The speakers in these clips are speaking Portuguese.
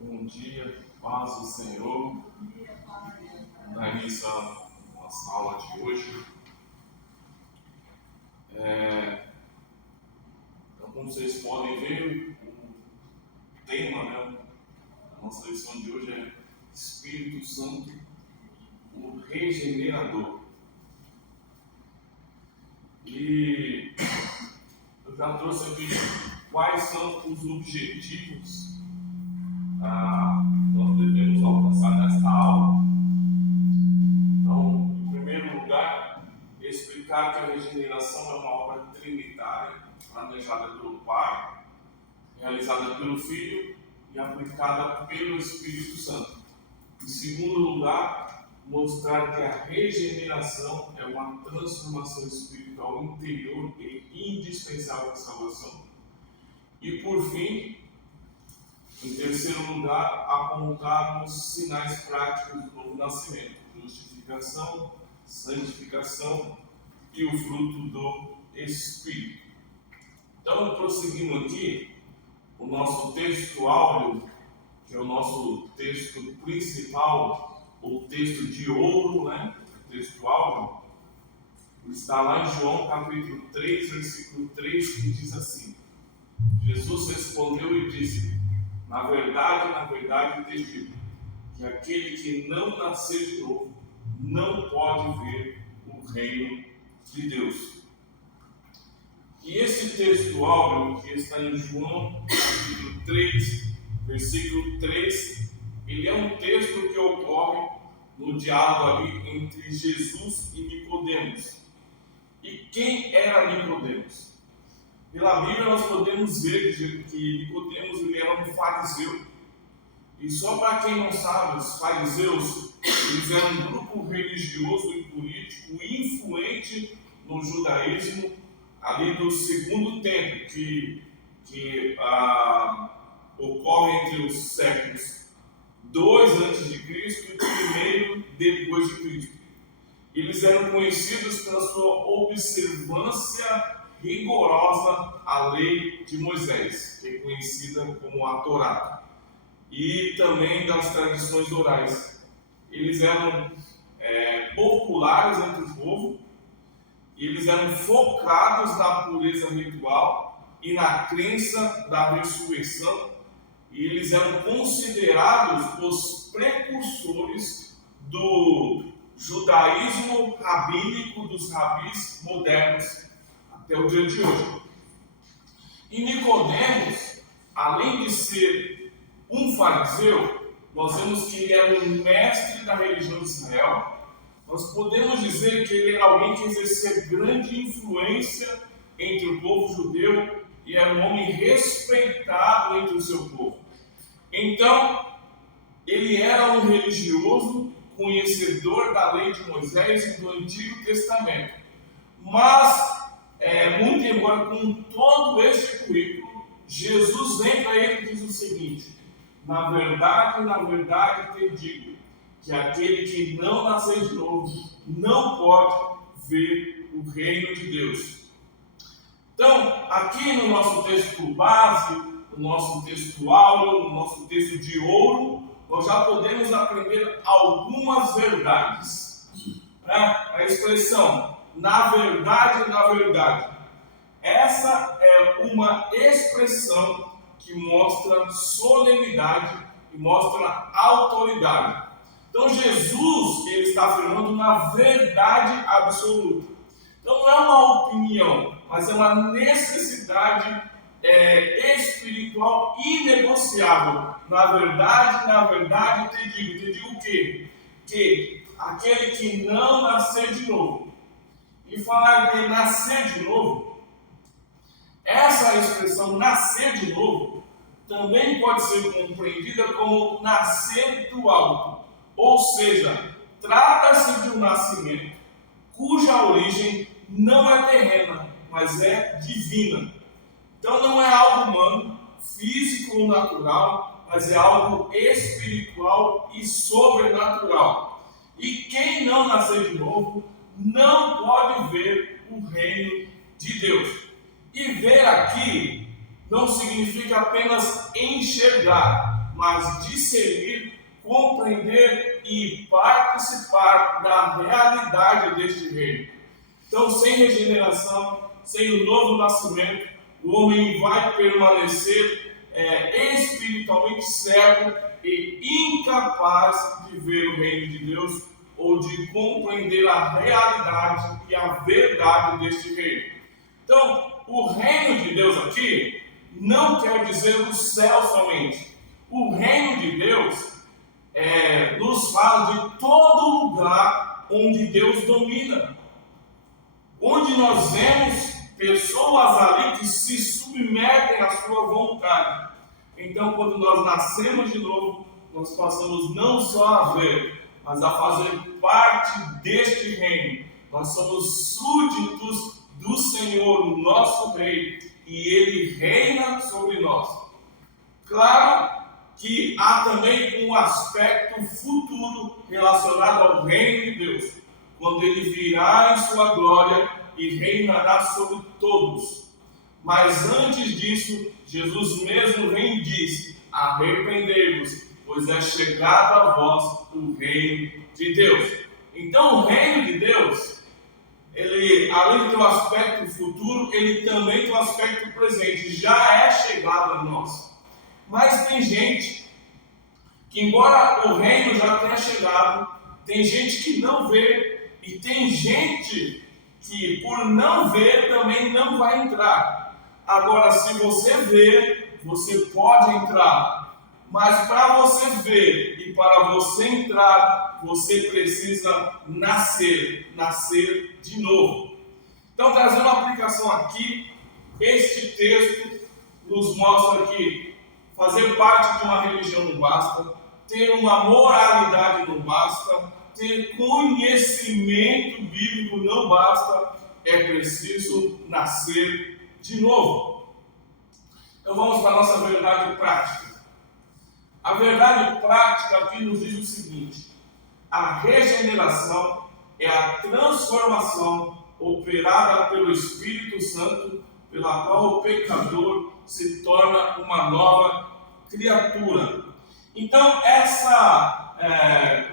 Bom dia, paz do Senhor. Na início a nossa aula de hoje. Então, como vocês podem ver, o tema, da nossa lição de hoje é Espírito Santo, o Regenerador. E eu já trouxe aqui quais são os objetivos que nós devemos alcançar nesta aula. Então, em primeiro lugar, explicar que a regeneração é uma obra trinitária, planejada pelo Pai, realizada pelo Filho e aplicada pelo Espírito Santo. Em segundo lugar, mostrar que a regeneração é uma transformação espiritual interior e indispensável para a salvação. E por fim, em terceiro lugar, apontar os sinais práticos do novo nascimento: justificação, santificação e o fruto do Espírito. Então, prosseguindo aqui, o nosso texto áureo, que é o nosso texto principal, o texto de ouro, o texto áureo, está lá em João capítulo 3, versículo 3, que diz assim: Jesus respondeu e disse: na verdade te digo, que aquele que não nascer de novo não pode ver o reino de Deus. E esse texto áureo, que está em João capítulo 3, versículo 3, ele é um texto que ocorre no diálogo ali entre Jesus e Nicodemos. E quem era Nicodemos? Pela Bíblia nós podemos ver que Nicodemos ele era um fariseu. E só para quem não sabe, os fariseus eles eram um grupo religioso e político influente no judaísmo ali do segundo templo, que ocorre entre os séculos 2 a.C. e 1 depois de Cristo. Eles eram conhecidos pela sua observância rigorosa à lei de Moisés, que é conhecida como a Torá, e também das tradições orais. Eles eram populares entre o povo, e eles eram focados na pureza ritual e na crença da ressurreição, e eles eram considerados os precursores do judaísmo rabínico, dos rabis modernos até o dia de hoje. E Nicodemos, além de ser um fariseu, nós vemos que ele era um mestre da religião de Israel. Nós podemos dizer que ele era alguém que exercia grande influência entre o povo judeu e era um homem respeitado entre o seu povo. Então, ele era um religioso, conhecedor da lei de Moisés e do Antigo Testamento. Mas, muito embora com todo este currículo, Jesus vem para ele e diz o seguinte: na verdade te digo, que aquele que não nascer de novo não pode ver o reino de Deus. Então, aqui no nosso texto base, no nosso texto áureo, no nosso texto de ouro, nós já podemos aprender algumas verdades. A expressão na verdade, essa é uma expressão que mostra solenidade e mostra autoridade. Então Jesus ele está afirmando na verdade absoluta. Então não é uma opinião, mas é uma necessidade espiritual inegociável. Na verdade te digo o quê? Que aquele que não nascer de novo. E falar de nascer de novo, essa expressão nascer de novo também pode ser compreendida como nascer do alto. Ou seja, trata-se de um nascimento cuja origem não é terrena, mas é divina. Então não é algo humano, físico ou natural, mas é algo espiritual e sobrenatural. E quem não nascer de novo não pode ver o reino de Deus. E ver aqui não significa apenas enxergar, mas discernir, compreender e participar da realidade deste reino. Então, sem regeneração, sem o novo nascimento, o homem vai permanecer espiritualmente cego e incapaz de ver o reino de Deus ou de compreender a realidade e a verdade deste reino. Então, o reino de Deus aqui não quer dizer o céu somente. O reino de Deus nos fala de todo lugar onde Deus domina, onde nós vemos pessoas ali que se submetem à sua vontade. Então, quando nós nascemos de novo, nós passamos não só a ver, mas a fazer parte deste reino. Nós somos súditos do Senhor, o nosso Rei, e Ele reina sobre nós. Claro que há também um aspecto futuro relacionado ao reino de Deus, quando Ele virá em sua glória e reinará sobre todos. Mas antes disso, Jesus mesmo vem e diz: arrependei-vos, pois é chegado a vós o reino de Deus. Então o reino de Deus, ele, além de ter um aspecto futuro, ele também tem um aspecto presente, já é chegado a nós. Mas tem gente que, embora o reino já tenha chegado, tem gente que não vê, e tem gente que, por não ver, também não vai entrar. Agora, se você ver, você pode entrar. Mas para você ver e para você entrar, você precisa nascer de novo. Então, trazendo uma aplicação aqui, este texto nos mostra que fazer parte de uma religião não basta, ter uma moralidade não basta, ter conhecimento bíblico não basta, é preciso nascer de novo. Então vamos para a nossa verdade prática. A verdade prática aqui nos diz o seguinte: a regeneração é a transformação operada pelo Espírito Santo, pela qual o pecador se torna uma nova criatura. Então,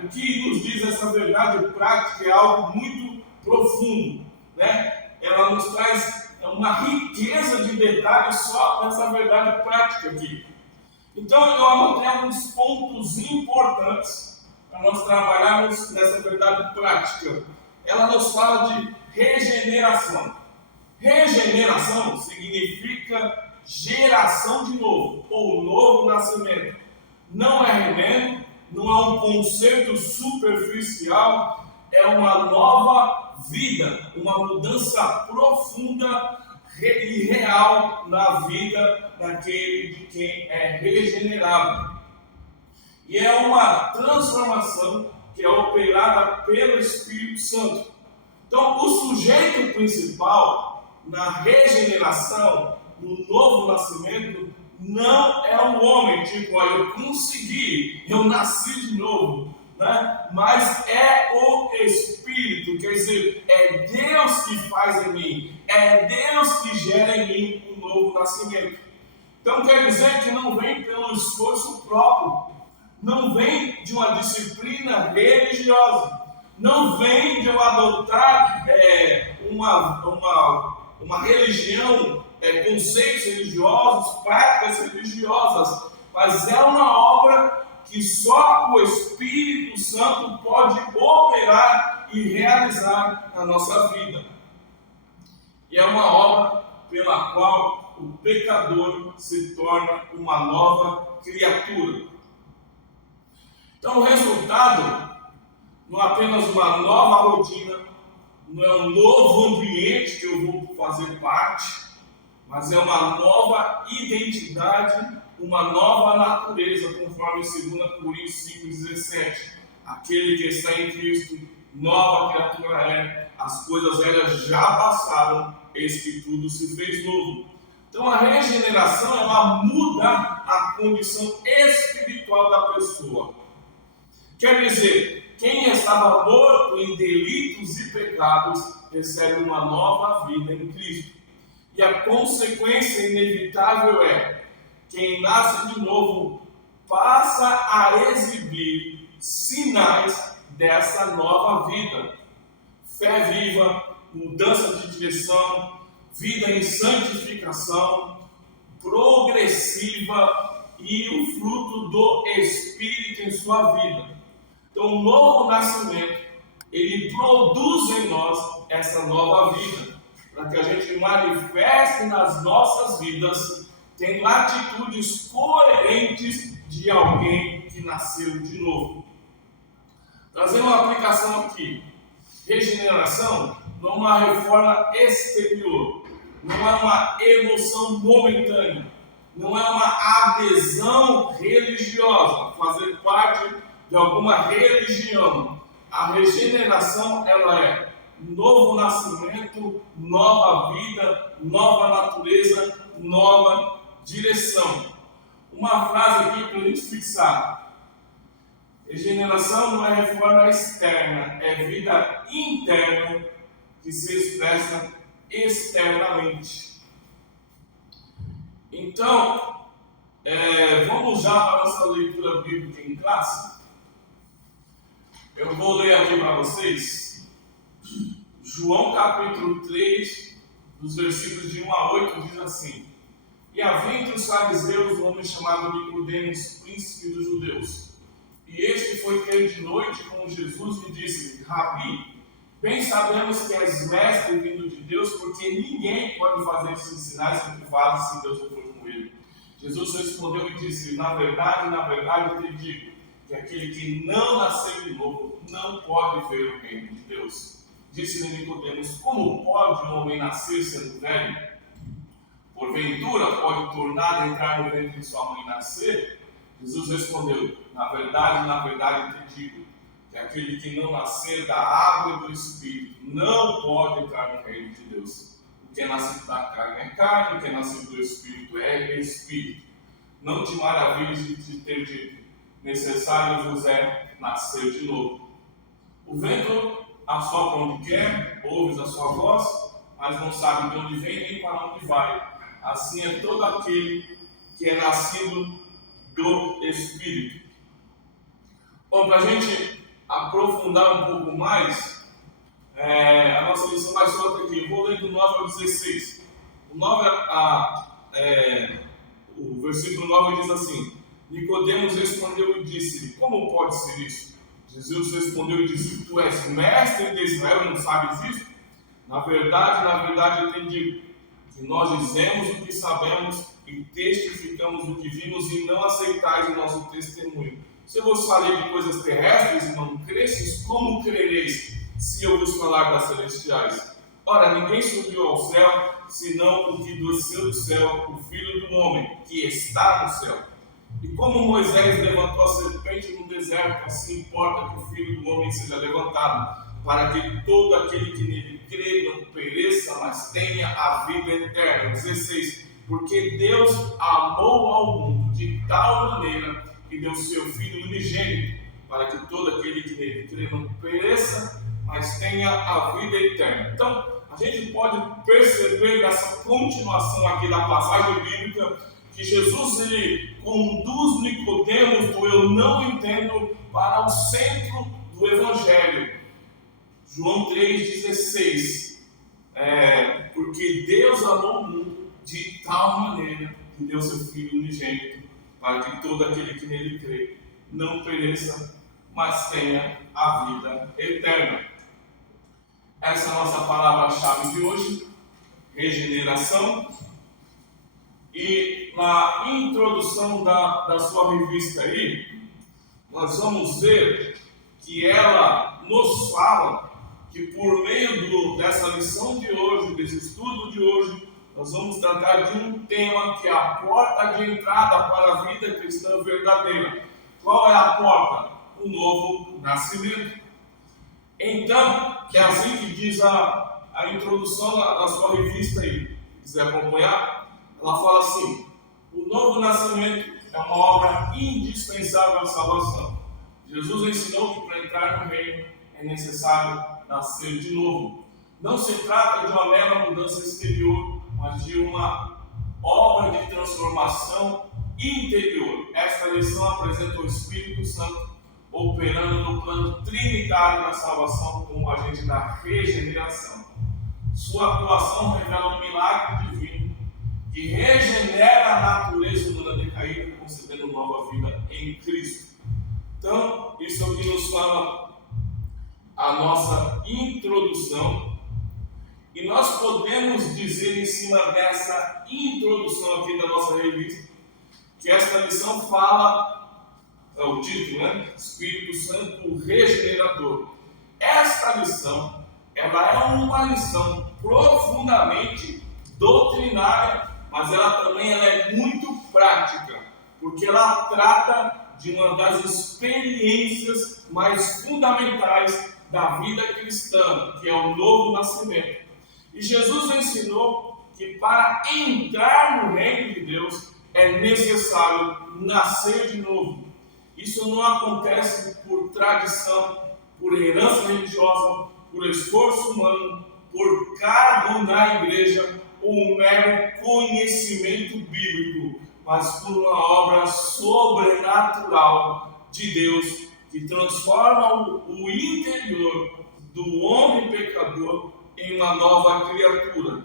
o que nos diz essa verdade prática é algo muito profundo, né? Ela nos traz uma riqueza de detalhes só nessa verdade prática aqui. Então, eu anotei alguns pontos importantes para nós trabalharmos nessa verdade prática. Ela nos fala de regeneração. Regeneração significa geração de novo, ou novo nascimento. Não é remendo, não é um conceito superficial, é uma nova vida, uma mudança profunda e real na vida daquele de quem é regenerado. E é uma transformação que é operada pelo Espírito Santo. Então, o sujeito principal na regeneração, no novo nascimento, não é o homem, tipo, eu consegui, eu nasci de novo, né? Mas é o Espírito, quer dizer, é Deus que faz em mim, é Deus que gera em mim um novo nascimento. Então quer dizer que não vem pelo esforço próprio, não vem de uma disciplina religiosa, não vem de eu adotar uma religião, conceitos religiosos, práticas religiosas, mas é uma obra que só o Espírito Santo pode operar e realizar na nossa vida. E é uma obra pela qual o pecador se torna uma nova criatura. Então o resultado não é apenas uma nova rotina, não é um novo ambiente que eu vou fazer parte, mas é uma nova identidade, uma nova natureza, conforme 2 Coríntios 5,17. Aquele que está em Cristo, nova criatura é, as coisas velhas já passaram, eis que tudo se fez novo. Então a regeneração, ela muda a condição espiritual da pessoa. Quer dizer, quem estava morto em delitos e pecados, recebe uma nova vida em Cristo. E a consequência inevitável é: quem nasce de novo passa a exibir sinais dessa nova vida. Fé viva, mudança de direção, vida em santificação, progressiva e o fruto do Espírito em sua vida. Então, o novo nascimento, ele produz em nós essa nova vida, para que a gente manifeste nas nossas vidas, tendo atitudes coerentes de alguém que nasceu de novo. Trazendo uma aplicação aqui. Regeneração não é uma reforma exterior, não é uma emoção momentânea, não é uma adesão religiosa, fazer parte de alguma religião. A regeneração, ela é novo nascimento, nova vida, nova natureza, nova direção. Uma frase aqui para a gente fixar. Regeneração não é reforma externa, é vida interna que se expressa externamente. Então, vamos já para a nossa leitura bíblica em classe. Eu vou ler aqui para vocês João capítulo 3, dos versículos de 1 a 8, diz assim: E havia entre os fariseus um homem chamado Nicodemos, príncipe dos judeus. E este foi ter de noite com Jesus e disse-lhe: Rabi, bem sabemos que és mestre vindo de Deus, porque ninguém pode fazer esses sinais que tu fazes se Deus não for com ele. Jesus respondeu e disse: na verdade eu te digo, que aquele que não nasceu de novo não pode ver o reino de Deus. Disse-lhe Nicodemos: como pode um homem nascer sendo velho? Porventura pode tornar a entrar no ventre de sua mãe e nascer? Jesus respondeu: na verdade eu te digo, que aquele que não nascer da água e do Espírito não pode entrar no reino de Deus. O que é nascido da carne é carne, o que é nascido do Espírito é Espírito. Não te maravilhes de ter dito: necessário vos é nascer de novo. O vento assopra onde quer, ouves a sua voz, mas não sabe de onde vem nem para onde vai. Assim é todo aquele que é nascido do Espírito. Bom, para a gente aprofundar um pouco mais, a nossa lição mais solta aqui, eu vou ler do 9 ao 16. O versículo 9 diz assim: Nicodemos respondeu e disse-lhe: como pode ser isso? Jesus respondeu e disse: tu és mestre de Israel e não sabes isso? Na verdade eu te digo, que nós dizemos o que sabemos e testificamos o que vimos e não aceitais o nosso testemunho. Se eu vos falei de coisas terrestres e não cresces, como crereis se eu vos falar das celestiais? Ora, ninguém subiu ao céu, senão o que desceu do céu, o Filho do Homem, que está no céu. E como Moisés levantou a serpente no deserto, assim importa que o Filho do Homem seja levantado, para que todo aquele que nele crê não pereça, mas tenha a vida eterna. 16. Porque Deus amou ao mundo de tal maneira que deu seu Filho unigênito, para que todo aquele que nele crê não pereça, mas tenha a vida eterna. Então, a gente pode perceber nessa continuação aqui da passagem bíblica que Jesus ele conduz Nicodemos do eu não entendo para o centro do Evangelho. João 3,16. Porque Deus amou o mundo de tal maneira que deu seu Filho unigênito, para que todo aquele que nele crê não pereça, mas tenha a vida eterna. Essa é a nossa palavra-chave de hoje: regeneração. E na introdução da sua revista aí, nós vamos ver que ela nos fala que por meio dessa lição de hoje, desse estudo de hoje, nós vamos tratar de um tema que é a porta de entrada para a vida cristã verdadeira. Qual é a porta? O novo nascimento. Então, é assim que diz a introdução da sua revista aí. Se quiser acompanhar, ela fala assim: o novo nascimento é uma obra indispensável à salvação. Jesus ensinou que para entrar no reino é necessário nascer de novo. Não se trata de uma mera mudança exterior, mas de uma obra de transformação interior. Esta lição apresenta o Espírito Santo operando no plano trinitário da salvação como agente da regeneração. Sua atuação revela um milagre divino que regenera a natureza humana decaída, concedendo nova vida em Cristo. Então, isso é o que nos fala a nossa introdução. E nós podemos dizer em cima dessa introdução aqui da nossa revista, que esta lição fala, é o título, né? Espírito Santo Regenerador. Esta lição, ela é uma lição profundamente doutrinária, mas ela também é muito prática, porque ela trata de uma das experiências mais fundamentais da vida cristã, que é o novo nascimento. E Jesus ensinou que para entrar no reino de Deus é necessário nascer de novo. Isso não acontece por tradição, por herança religiosa, por esforço humano, por cargo na igreja ou um mero conhecimento bíblico, mas por uma obra sobrenatural de Deus que transforma o interior do homem pecador em uma nova criatura.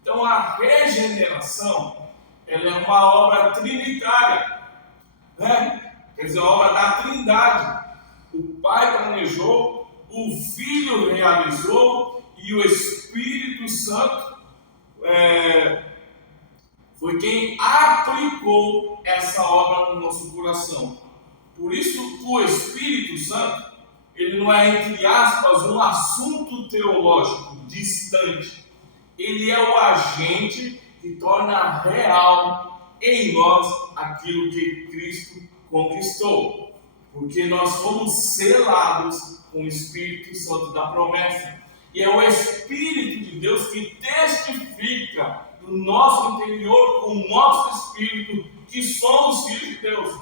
Então a regeneração, ela é uma obra trinitária, né? Quer dizer, a obra da Trindade. O Pai planejou, o Filho realizou e o Espírito Santo foi quem aplicou essa obra no nosso coração. Por isso, o Espírito Santo, ele não é, entre aspas, um assunto teológico distante. Ele é o agente que torna real em nós aquilo que Cristo conquistou. Porque nós fomos selados com o Espírito Santo da promessa. E é o Espírito de Deus que testifica no nosso interior, com o nosso Espírito, que somos filhos de Deus.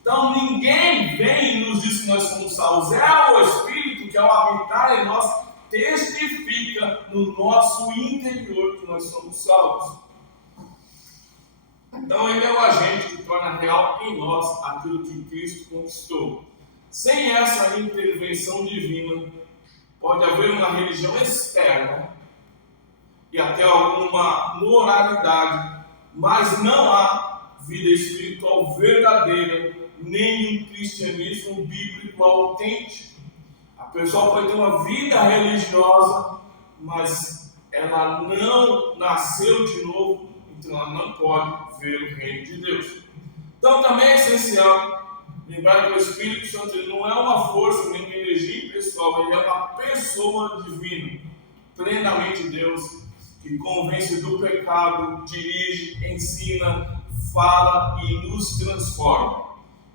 Então ninguém vem e nos diz que nós somos salvos. É o Espírito que, ao habitar em nós, testifica no nosso interior que nós somos salvos. Então ele é o agente que torna real em nós aquilo que Cristo conquistou. Sem essa intervenção divina, pode haver uma religião externa e até alguma moralidade, mas não há vida espiritual verdadeira, nem um cristianismo bíblico autêntico. A pessoa pode ter uma vida religiosa, mas ela não nasceu de novo, então ela não pode ver o reino de Deus. Então também é essencial lembrar que o Espírito Santo ele não é uma força nem uma energia impessoal, ele é uma pessoa divina, plenamente Deus, que convence do pecado, dirige, ensina, fala e nos transforma.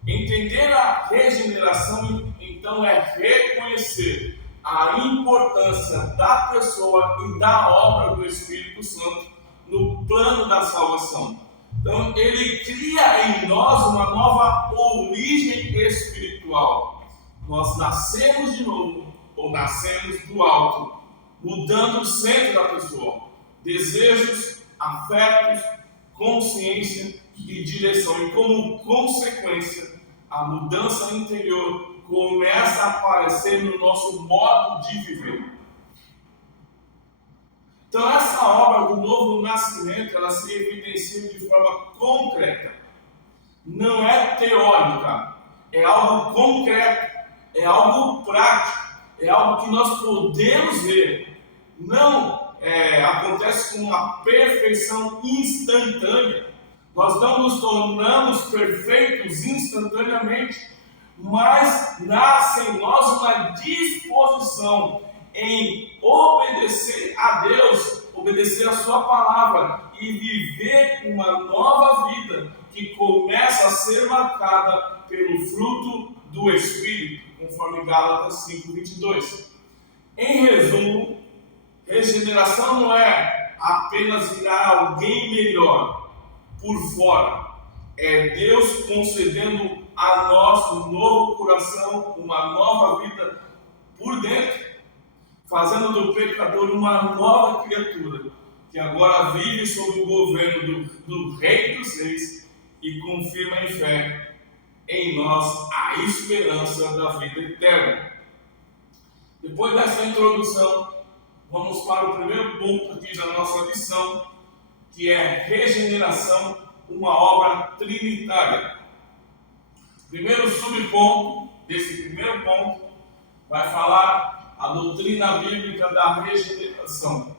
Entender a regeneração, então, é reconhecer a importância da pessoa e da obra do Espírito Santo no plano da salvação. Então, ele cria em nós uma nova origem espiritual. Nós nascemos de novo, ou nascemos do alto, mudando o centro da pessoa. Desejos, afetos, consciência e direção. E como consequência, a mudança interior começa a aparecer no nosso modo de viver. Então essa obra do novo nascimento, ela se evidencia de forma concreta. Não é teórica, é algo concreto, é algo prático, é algo que nós podemos ver. Não acontece com uma perfeição instantânea. Nós não nos tornamos perfeitos instantaneamente, mas nasce em nós uma disposição em obedecer a Deus, obedecer a sua palavra e viver uma nova vida que começa a ser marcada pelo fruto do Espírito, conforme Gálatas 5:22. Em resumo, regeneração não é apenas virar alguém melhor por fora, é Deus concedendo a nós um novo coração, uma nova vida por dentro, fazendo do pecador uma nova criatura, que agora vive sob o governo do Rei dos Reis e confirma em fé em nós a esperança da vida eterna. Depois dessa introdução, vamos para o primeiro ponto aqui da nossa lição, que é regeneração, uma obra trinitária. Primeiro subponto desse primeiro ponto vai falar a doutrina bíblica da regeneração.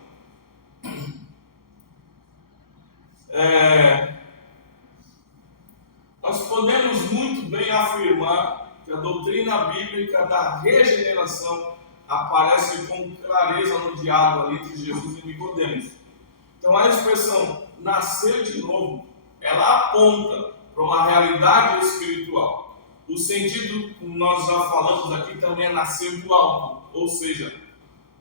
Nós podemos muito bem afirmar que a doutrina bíblica da regeneração aparece com clareza no diálogo entre Jesus e Nicodemos. Então a expressão nascer de novo, ela aponta para uma realidade espiritual. O sentido, como nós já falamos aqui, também é nascer do alto, ou seja,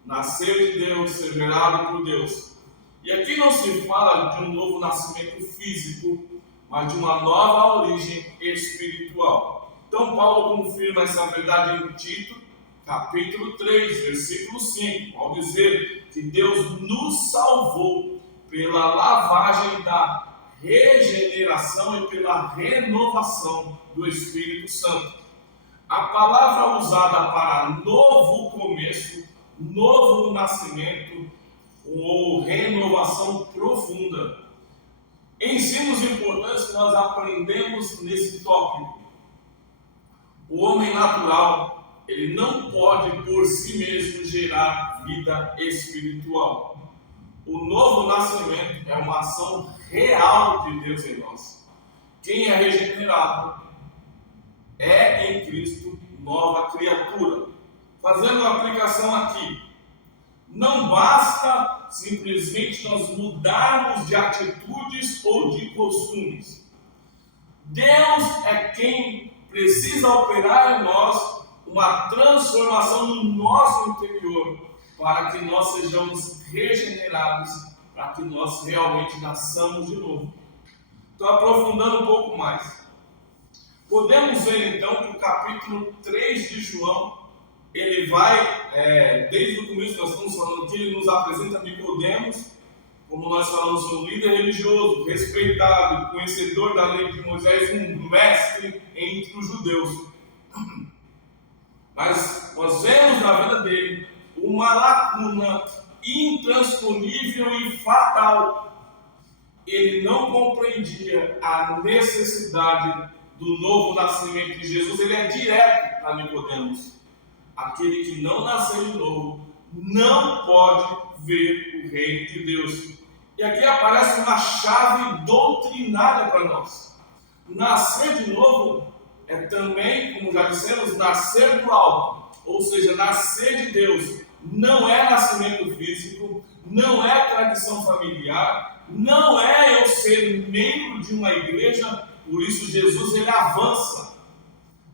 nascer de Deus, ser gerado por Deus. E aqui não se fala de um novo nascimento físico, mas de uma nova origem espiritual. Então Paulo confirma essa verdade em Tito, capítulo 3, versículo 5, ao dizer que Deus nos salvou pela lavagem da regeneração e pela renovação do Espírito Santo. A palavra usada para novo começo, novo nascimento ou renovação profunda. Ensinos importantes que nós aprendemos nesse tópico. O homem natural, ele não pode por si mesmo gerar vida espiritual. O novo nascimento é uma ação real de Deus em nós. Quem é regenerado é em Cristo nova criatura. Fazendo a aplicação aqui, não basta simplesmente nós mudarmos de atitudes ou de costumes. Deus é quem precisa operar em nós uma transformação no nosso interior, para que nós sejamos regenerados, para que nós realmente nasçamos de novo. Então, aprofundando um pouco mais, podemos ver então que o capítulo 3 de João, ele vai, desde o começo nós estamos falando que ele nos apresenta Nicodemos, como nós falamos, um líder religioso, respeitado, conhecedor da lei de Moisés, um mestre entre os judeus. Mas nós vemos na vida dele uma lacuna intransponível e fatal. Ele não compreendia a necessidade do novo nascimento de Jesus. Ele é direto para Nicodemos. Aquele que não nasceu de novo não pode ver o reino de Deus. E aqui aparece uma chave doutrinária para nós. Nascer de novo é também, como já dissemos, nascer do alto, ou seja, nascer de Deus. Não é nascimento físico, não é tradição familiar, não é eu ser membro de uma igreja. Por isso Jesus ele avança.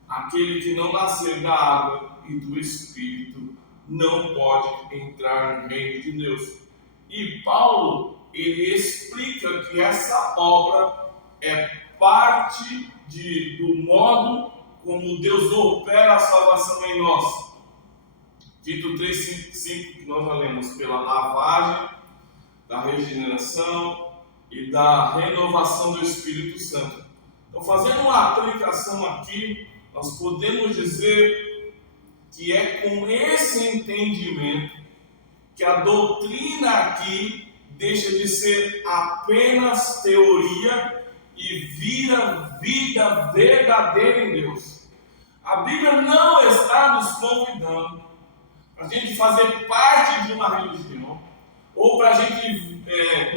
Aquele que não nascer da água e do Espírito não pode entrar no reino de Deus. E Paulo, ele explica que essa obra é parte do modo como Deus opera a salvação em nós. Tito 3,5, que nós já lemos, pela lavagem, da regeneração e da renovação do Espírito Santo. Então, fazendo uma aplicação aqui, nós podemos dizer que é com esse entendimento que a doutrina aqui deixa de ser apenas teoria e vira vida verdadeira em Deus. A Bíblia não está nos convidando para a gente fazer parte de uma religião ou para a gente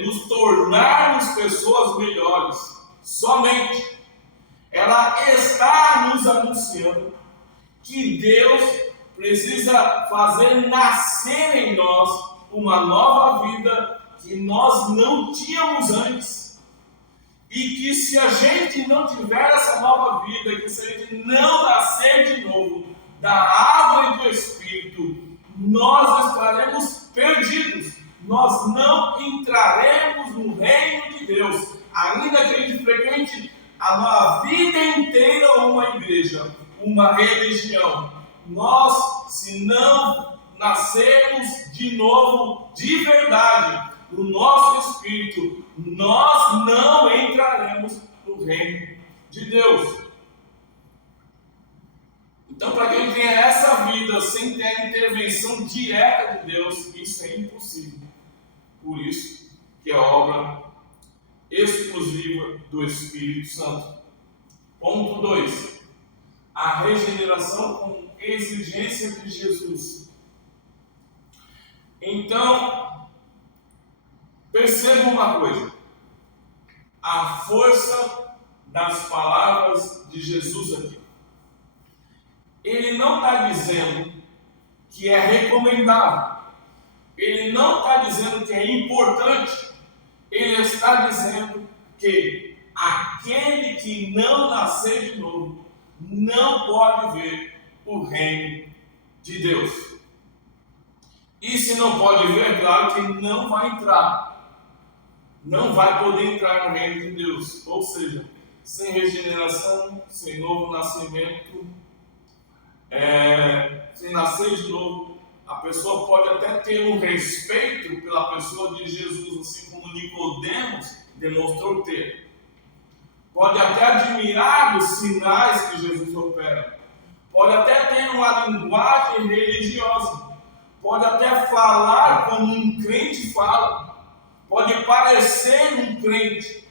nos tornarmos pessoas melhores. Somente ela está nos anunciando que Deus precisa fazer nascer em nós uma nova vida que nós não tínhamos antes. E que se a gente não tiver essa nova vida, que se a gente não nascer de novo da água e do Espírito, nós estaremos perdidos. Nós não entraremos no reino de Deus, ainda que a gente frequente a vida inteira uma igreja, uma religião. Nós, se não nascermos de novo, de verdade, no nosso espírito, nós não entraremos do reino de Deus. Então, para quem tem essa vida sem ter a intervenção direta de Deus, isso é impossível. Por isso que é obra exclusiva do Espírito Santo. Ponto 2. A regeneração com exigência de Jesus. Então, perceba uma coisa. A força das palavras de Jesus aqui. Ele não está dizendo que é recomendável. Ele não está dizendo que é importante. Ele está dizendo que aquele que não nascer de novo não pode ver o reino de Deus. E se não pode ver, claro que não vai entrar. Não vai poder entrar no reino de Deus. Ou seja, sem regeneração, sem novo nascimento, sem nascer de novo, a pessoa pode até ter um respeito pela pessoa de Jesus, assim como Nicodemos demonstrou ter. Pode até admirar os sinais que Jesus opera. Pode até ter uma linguagem religiosa. Pode até falar como um crente fala. Pode parecer um crente,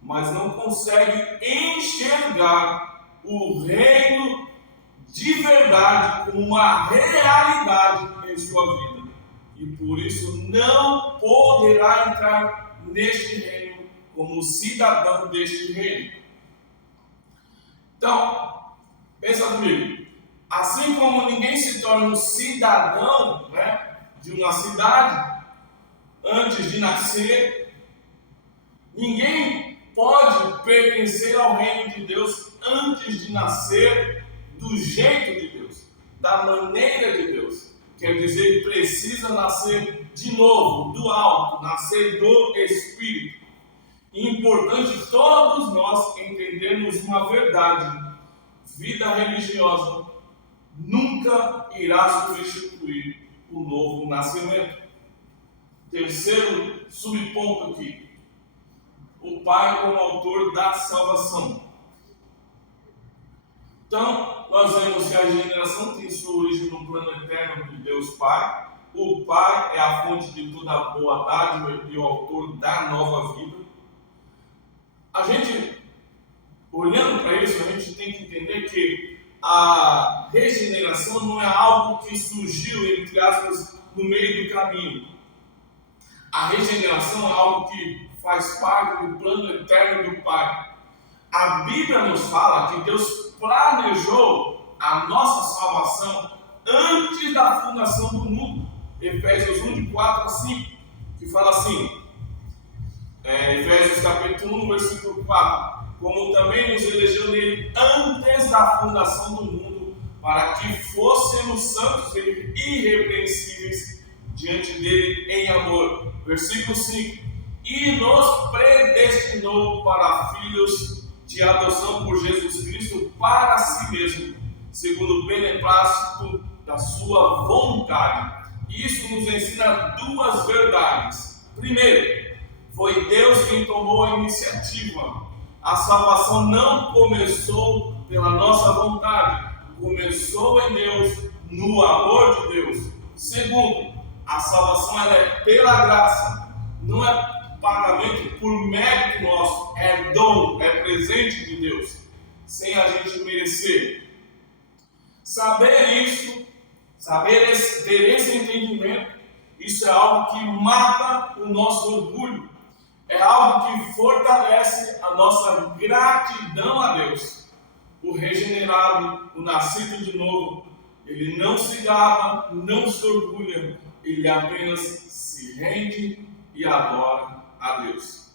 mas não consegue enxergar o reino de verdade como uma realidade em sua vida. E por isso não poderá entrar neste reino como cidadão deste reino. Então, pensa comigo. Assim como ninguém se torna um cidadão, de uma cidade antes de nascer, ninguém pode pertencer ao reino de Deus antes de nascer do jeito de Deus, da maneira de Deus. Quer dizer, precisa nascer de novo, do alto, nascer do Espírito. E importante todos nós entendermos uma verdade: vida religiosa nunca irá substituir o novo nascimento. Terceiro subponto aqui: o Pai como autor da salvação. Então, nós vemos que a regeneração tem sua origem no plano eterno de Deus Pai. O Pai é a fonte de toda a boa dádiva e o autor da nova vida. A gente, olhando para isso, a gente tem que entender que a regeneração não é algo que surgiu, entre aspas, no meio do caminho. A regeneração é algo que faz parte do plano eterno do Pai. A Bíblia nos fala que Deus planejou a nossa salvação antes da fundação do mundo. Efésios 1, de 4 a 5, que fala assim, Efésios capítulo 1, versículo 4, como também nos elegeu nele antes da fundação do mundo, para que fôssemos santos e irrepreensíveis diante dele em amor. Versículo 5, e nos predestinou para filhos de adoção por Jesus Cristo para si mesmo, segundo o beneplácito da sua vontade. Isso nos ensina duas verdades. Primeiro, foi Deus quem tomou a iniciativa. A salvação não começou pela nossa vontade, começou em Deus, no amor de Deus. Segundo, a salvação ela é pela graça, não é pagamento por mérito nosso, é dom, é presente de Deus, sem a gente merecer. Saber isso, ter esse entendimento, isso é algo que mata o nosso orgulho, é algo que fortalece a nossa gratidão a Deus. O regenerado, o nascido de novo, ele não se gaba, não se orgulha, ele apenas se rende e adora a Deus.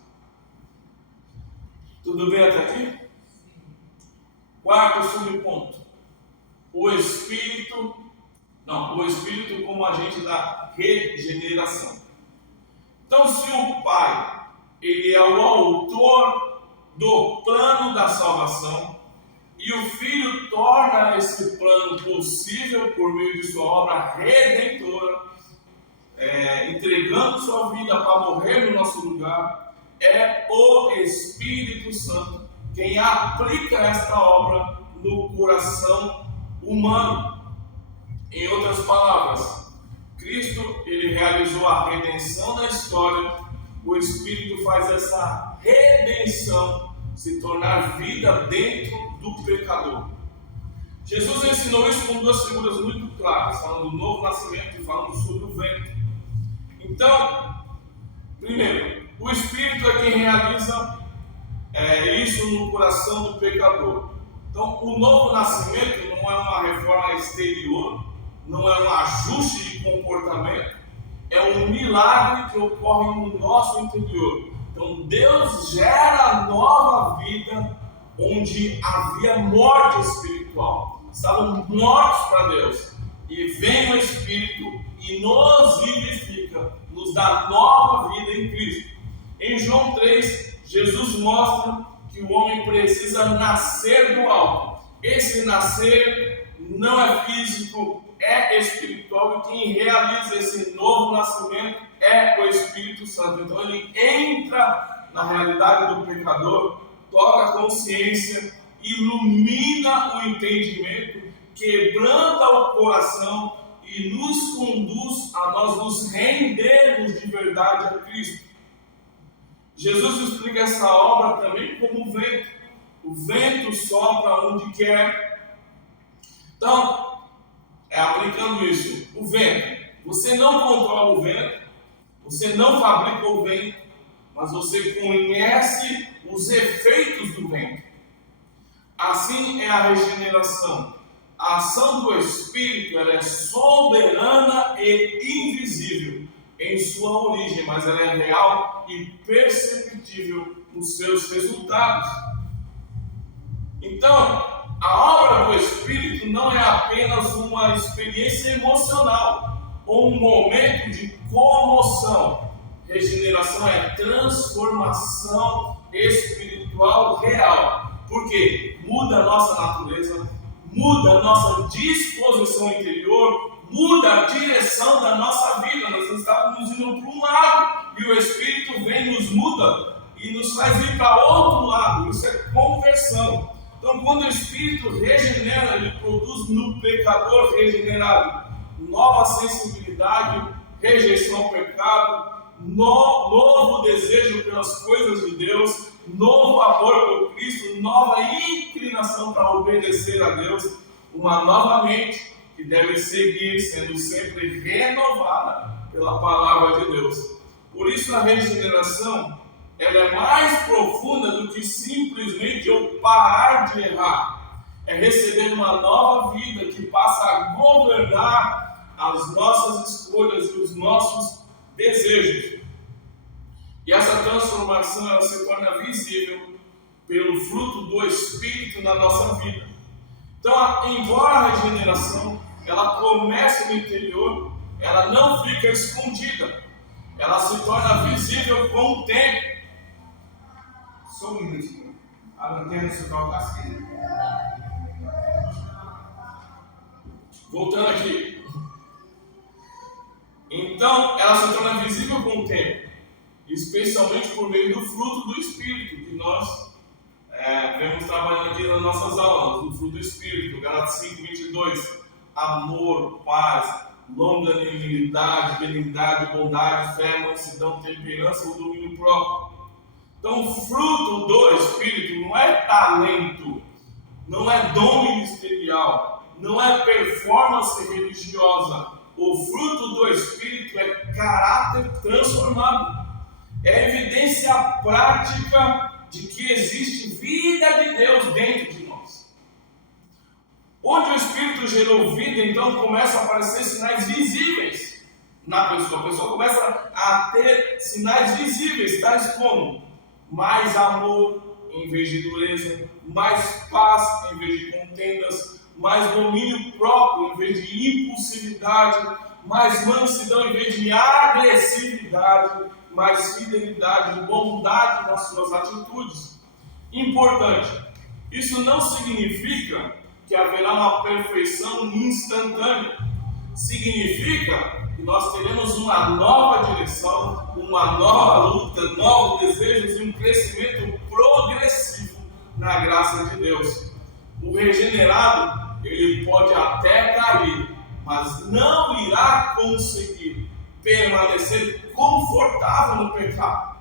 Tudo bem até aqui? Quarto subponto: o Espírito como agente da regeneração. Então, se o Pai ele é o autor do plano da salvação e o Filho torna esse plano possível por meio de sua obra redentora, entregando sua vida para morrer no nosso lugar, é o Espírito Santo quem aplica esta obra no coração humano. Em outras palavras, Cristo ele realizou a redenção da história, o Espírito faz essa redenção se tornar vida dentro do pecador. Jesus ensinou isso com duas figuras muito claras, falando do novo nascimento e falando sobre o vento. Então, primeiro, o Espírito é quem realiza isso no coração do pecador. Então, o novo nascimento não é uma reforma exterior, não é um ajuste de comportamento, é um milagre que ocorre no nosso interior. Então, Deus gera nova vida onde havia morte espiritual. Estavam mortos para Deus. E vem o Espírito e nos vivifica, nos dá nova vida em Cristo. Em João 3, Jesus mostra que o homem precisa nascer do alto. Esse nascer não é físico, é espiritual, e quem realiza esse novo nascimento é o Espírito Santo. Então ele entra na realidade do pecador, toca a consciência, ilumina o entendimento, quebranta o coração e nos conduz a nós nos rendermos de verdade a Cristo. Jesus explica essa obra também como o vento. O vento sopra onde quer. Então, aplicando isso, o vento. Você não controla o vento, você não fabrica o vento, mas você conhece os efeitos do vento. Assim é a regeneração. A ação do Espírito ela é soberana e invisível em sua origem, mas ela é real e perceptível nos seus resultados. Então, a obra do Espírito não é apenas uma experiência emocional ou um momento de comoção. Regeneração é transformação espiritual real. Porque muda a nossa natureza, muda a nossa disposição interior, muda a direção da nossa vida. Nós estávamos indo para um lado e o Espírito vem, nos muda e nos faz ir para outro lado. Isso é conversão. Então, quando o Espírito regenera, ele produz no pecador regenerado nova sensibilidade, rejeição ao pecado, novo desejo pelas coisas de Deus, novo amor por Cristo, nova inclinação para obedecer a Deus, uma nova mente que deve seguir sendo sempre renovada pela palavra de Deus. Por isso a regeneração ela é mais profunda do que simplesmente eu parar de errar. É receber uma nova vida que passa a governar as nossas escolhas e os nossos desejos. E essa transformação ela se torna visível pelo fruto do Espírito na nossa vida. Então, embora a regeneração ela comece no interior, ela não fica escondida. Ela se torna visível com o tempo. Só um minutinho. A lanterna do seu carro está acesa. Voltando aqui. Então, ela se torna visível com o tempo, especialmente por meio do fruto do Espírito, que nós vemos trabalhando aqui nas nossas aulas, do fruto do Espírito, Gálatas 5:22, amor, paz, longanimidade, benignidade, bondade, fé, mansidão, temperança, o domínio próprio. Então, o fruto do Espírito não é talento, não é dom ministerial, não é performance religiosa. O fruto do Espírito é caráter transformado. É evidência prática de que existe vida de Deus dentro de nós. Onde o Espírito gerou vida, então começam a aparecer sinais visíveis na pessoa. A pessoa começa a ter sinais visíveis, tais como mais amor em vez de dureza, mais paz em vez de contendas, mais domínio próprio em vez de impulsividade, mais mansidão em vez de agressividade, mais fidelidade e bondade nas suas atitudes. Importante, isso não significa que haverá uma perfeição instantânea. Significa e nós teremos uma nova direção, uma nova luta, novos desejos e um crescimento progressivo na graça de Deus. O regenerado, ele pode até cair, mas não irá conseguir permanecer confortável no pecado.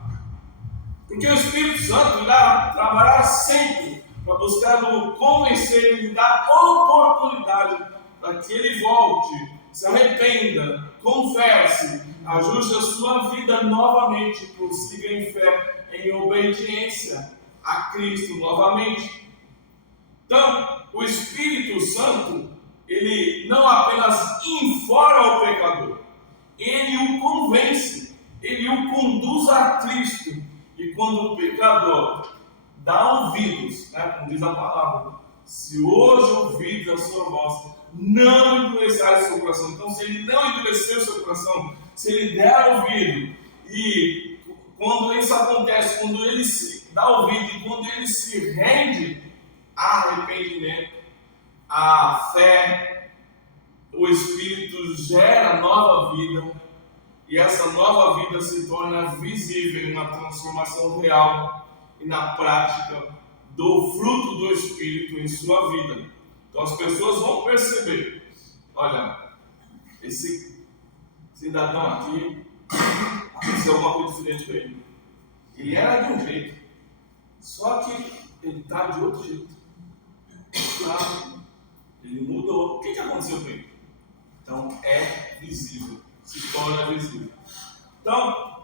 Porque o Espírito Santo irá trabalhar sempre para buscar o convencer e dar oportunidade para que ele volte, se arrependa, confesse, ajuste a sua vida novamente, prossiga em fé, em obediência a Cristo novamente. Então, o Espírito Santo, ele não apenas informa o pecador, ele o convence, ele o conduz a Cristo. E quando o pecador dá ouvidos, como diz a palavra, se hoje ouvir a sua voz, não endurecerá o seu coração. Então, se ele não endurecer o seu coração, se ele der ouvido, e quando isso acontece, quando ele se dá ouvido e quando ele se rende, há arrependimento, há fé, o Espírito gera nova vida, e essa nova vida se torna visível em uma transformação real e na prática do fruto do Espírito em sua vida. Então as pessoas vão perceber, olha, esse cidadão aqui, aconteceu alguma coisa diferente com ele. Ele era de um jeito, só que ele está de outro jeito. Ele mudou. O que aconteceu com ele? Então é visível, se torna visível. Então,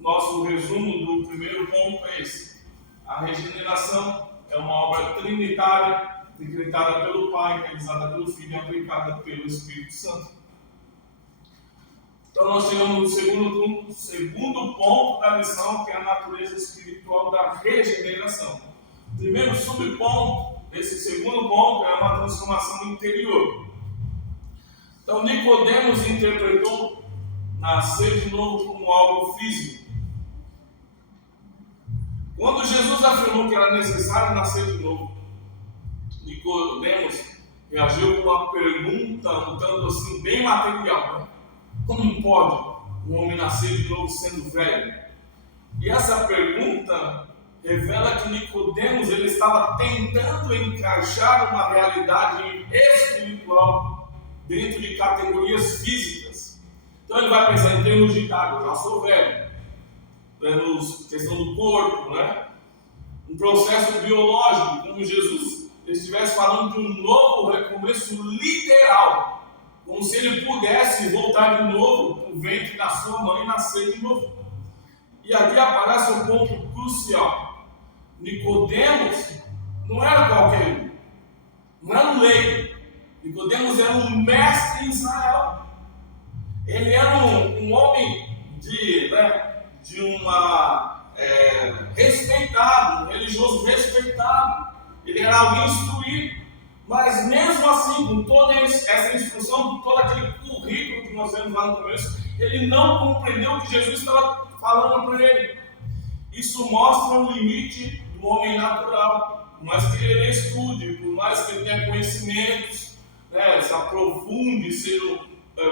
nosso resumo do primeiro ponto é esse. A regeneração é uma obra trinitária, decretada pelo Pai, realizada pelo Filho e aplicada pelo Espírito Santo. Então nós chegamos no segundo ponto da lição, que é a natureza espiritual da regeneração. O primeiro subponto desse segundo ponto é uma transformação interior. Então Nicodemos interpretou nascer de novo como algo físico. Quando Jesus afirmou que era necessário nascer de novo, Nicodemos reagiu com uma pergunta, um tanto assim, bem material. Como pode um homem nascer de novo sendo velho? E essa pergunta revela que Nicodemos ele estava tentando encaixar uma realidade espiritual dentro de categorias físicas. Então ele vai pensar em termos de idade, eu já sou velho, questão do corpo, um processo biológico, como Jesus estivesse falando de um novo recomeço literal, como se ele pudesse voltar de novo para o ventre da sua mãe e nascer de novo. E aqui aparece um ponto crucial. Nicodemos não era qualquer um, não era um leigo. Nicodemos era um mestre em Israel. Ele era um homem respeitado, um religioso respeitado. Ele era alguém instruído. Mas mesmo assim, com toda essa instrução, com todo aquele currículo que nós vemos lá no começo, ele não compreendeu o que Jesus estava falando para ele. Isso mostra um limite do homem natural. Por mais que ele estude, por mais que ele tenha conhecimentos, se aprofunde, ser um